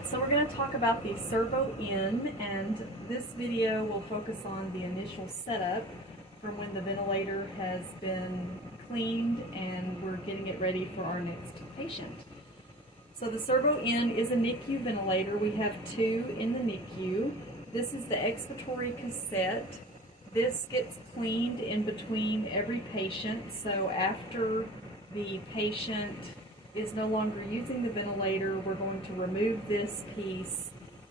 Alright, so we're going to talk about the Servo-n, and this video will focus on the initial setup from when the ventilator has been cleaned and we're getting it ready for our next patient. So the Servo-n is a NICU ventilator. We have two in the NICU. This is the expiratory cassette. This gets cleaned in between every patient, so after the patient is no longer using the ventilator, we're going to remove this piece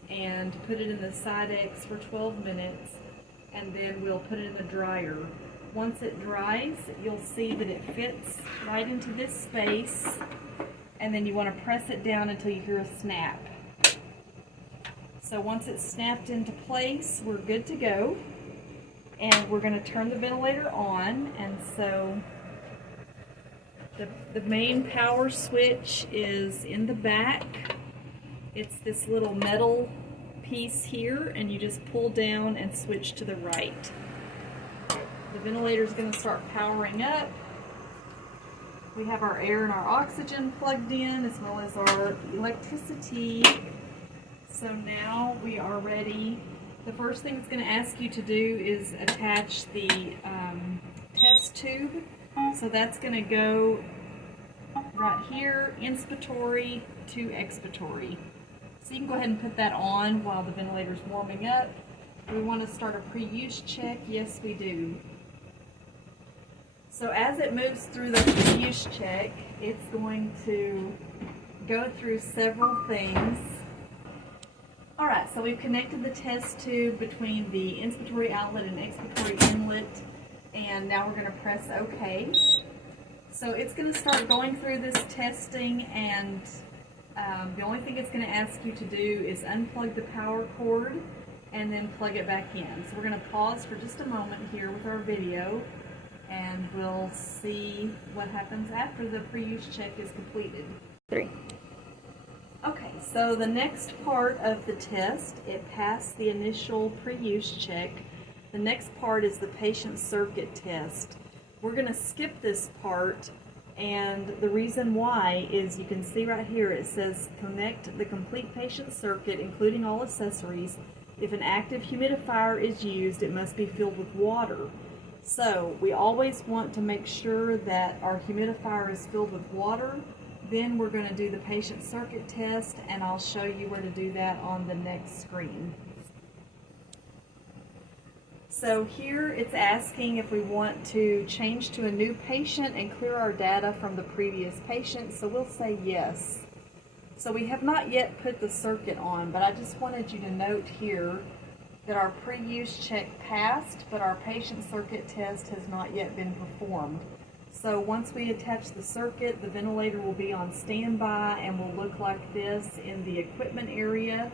and put it in the Sidex for 12 minutes, and then we'll put it in the dryer. Once it dries, you'll see that it fits right into this space, and then you want to press it down until you hear a snap. So once it's snapped into place, we're good to go, and we're going to turn the ventilator on. And so the main power switch is in the back. It's this little metal piece here, and you just pull down and switch to the right. The ventilator is going to start powering up. We have our air and our oxygen plugged in, as well as our electricity. So now we are ready. The first thing it's going to ask you to do is attach the test tube. So that's going to go right here, inspiratory to expiratory. So you can go ahead and put that on while the ventilator is warming up. Do we want to start a pre-use check? Yes, we do. So as it moves through the pre-use check, it's going to go through several things. Alright, so we've connected the test tube between the inspiratory outlet and expiratory inlet, and now we're going to press OK. So it's going to start going through this testing, and the only thing it's going to ask you to do is unplug the power cord and then plug it back in. So we're going to pause for just a moment here with our video, and we'll see what happens after the pre-use check is completed. 3. Okay, so the next part of the test, it passed the initial pre-use check. The next part is the patient circuit test. We're going to skip this part, and the reason why is you can see right here it says connect the complete patient circuit including all accessories. If an active humidifier is used, it must be filled with water. So we always want to make sure that our humidifier is filled with water. Then we're going to do the patient circuit test, and I'll show you where to do that on the next screen. So here it's asking if we want to change to a new patient and clear our data from the previous patient, so we'll say yes. So we have not yet put the circuit on, but I just wanted you to note here that our pre-use check passed, but our patient circuit test has not yet been performed. So once we attach the circuit, the ventilator will be on standby and will look like this in the equipment area.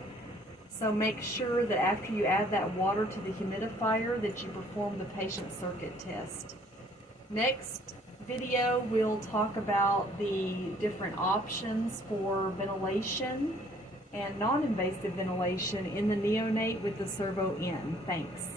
So make sure that after you add that water to the humidifier that you perform the patient circuit test. Next video we'll talk about the different options for ventilation and non-invasive ventilation in the neonate with the Servo-n. Thanks.